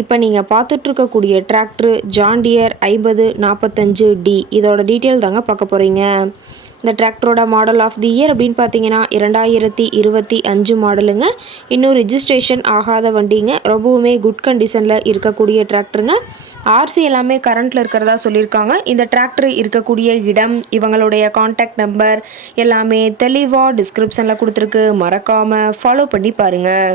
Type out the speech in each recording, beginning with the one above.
இப்போ நீங்கள் பார்த்துட்ருக்கக்கூடிய tractor John Deere ஐம்பது நாற்பத்தஞ்சு டி இதோட டீட்டெயில் தாங்க பார்க்க போகிறீங்க இந்த டிராக்டரோட மாடல் ஆஃப் தி இயர் அப்படின்னு பார்த்தீங்கன்னா இரண்டாயிரத்தி இருபத்தி அஞ்சு மாடலுங்க இன்னும் ரிஜிஸ்ட்ரேஷன் ஆகாத வண்டிங்க. ரொம்பவுமே குட் கண்டிஷனில் இருக்கக்கூடிய டிராக்டருங்க ஆர்சி எல்லாமே கரண்ட்டில் இருக்கிறதா சொல்லியிருக்காங்க. இந்த டிராக்டர் இருக்கக்கூடிய இடம் இவங்களுடைய காண்டாக்ட் நம்பர் எல்லாமே தெளிவாக டிஸ்கிரிப்ஷனில் கொடுத்துருக்கு. மறக்காமல் ஃபாலோ பண்ணி பாருங்கள்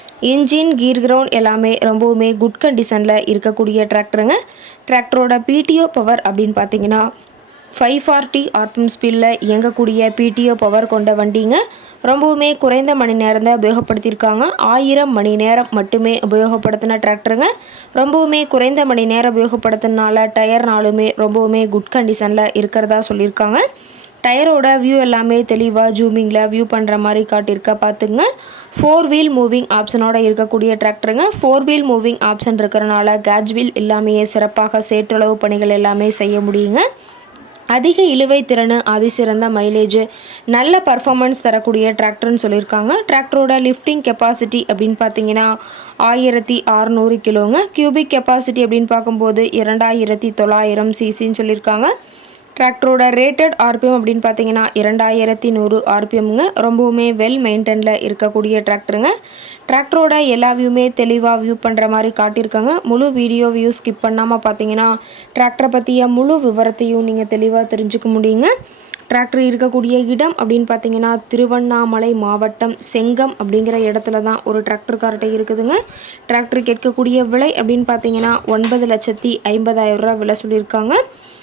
இன்ஜின் கீர் கிரவுண்ட் எல்லாமே ரொம்பவுமே குட் கண்டிஷனில் இருக்கக்கூடிய டிராக்டருங்க டிராக்டரோட பிடிஓ பவர் அப்படின்னு பார்த்தீங்கன்னா ஃபைவ் ஃபார்ட்டி ஆர்பிஎம் ஸ்பீடில் இயங்கக்கூடிய பிடிஓ பவர் கொண்ட வண்டிங்க. ரொம்பவுமே குறைந்த மணி நேரம் தான் உபயோகப்படுத்தியிருக்காங்க. ஆயிரம் மணி நேரம் மட்டுமே உபயோகப்படுத்தின டிராக்டருங்க ரொம்பவுமே குறைந்த மணி நேரம் உபயோகப்படுத்தினால டயர்னாலுமே ரொம்பவுமே குட் கண்டிஷனில் இருக்கிறதா சொல்லியிருக்காங்க. டயரோட வியூ எல்லாமே தெளிவாக ஜூமிங்கில் வியூ பண்ணுற மாதிரி காட்டியிருக்க. பார்த்துங்க ஃபோர் வீல் மூவிங் ஆப்ஷனோட இருக்கக்கூடிய டிராக்டருங்க ஃபோர் வீல் மூவிங் ஆப்ஷன் இருக்கிறனால கேஜ் வீல் எல்லாமே சிறப்பாக சேற்றளவு பணிகள் எல்லாமே செய்ய முடியுங்க. அதிக இழுவை திறன் அதிசிறந்த மைலேஜ் நல்ல பர்ஃபார்மன்ஸ் தரக்கூடிய டிராக்டர்னு சொல்லியிருக்காங்க. டிராக்டரோட லிஃப்டிங் கெப்பாசிட்டி அப்படின்னு பார்த்தீங்கன்னா ஆயிரத்தி அறநூறு கிலோங்க. கியூபிக் கெப்பாசிட்டி அப்படின்னு பார்க்கும்போது இரண்டாயிரத்தி தொள்ளாயிரம் சிசின்னு சொல்லியிருக்காங்க. டிராக்டரோட ரேட்டட் ஆர்பிஎம் அப்படின்னு பார்த்தீங்கன்னா இரண்டாயிரத்தி நூறு ஆர்பிஎம்ங்க ரொம்பவுமே வெல் மெயின்டெனில் இருக்கக்கூடிய டிராக்டருங்க டிராக்டரோட எல்லா வியூமே தெளிவாக வியூ பண்ணுற மாதிரி காட்டியிருக்காங்க. முழு வீடியோ வியூ ஸ்கிப் பண்ணாமல் பார்த்தீங்கன்னா டிராக்டரை பற்றிய முழு விவரத்தையும் நீங்கள் தெளிவாக தெரிஞ்சுக்க முடியுங்க. டிராக்டர் இருக்கக்கூடிய இடம் அப்படின்னு பார்த்தீங்கன்னா திருவண்ணாமலை மாவட்டம் செங்கம் அப்படிங்கிற இடத்துல தான் ஒரு டிராக்டர்கார்ட்டை இருக்குதுங்க. டிராக்டர் கேட்கக்கூடிய விலை அப்படின்னு பார்த்தீங்கன்னா ஒன்பது லட்சத்தி ஐம்பதாயிரம் ரூபா விலை சொல்லியிருக்காங்க.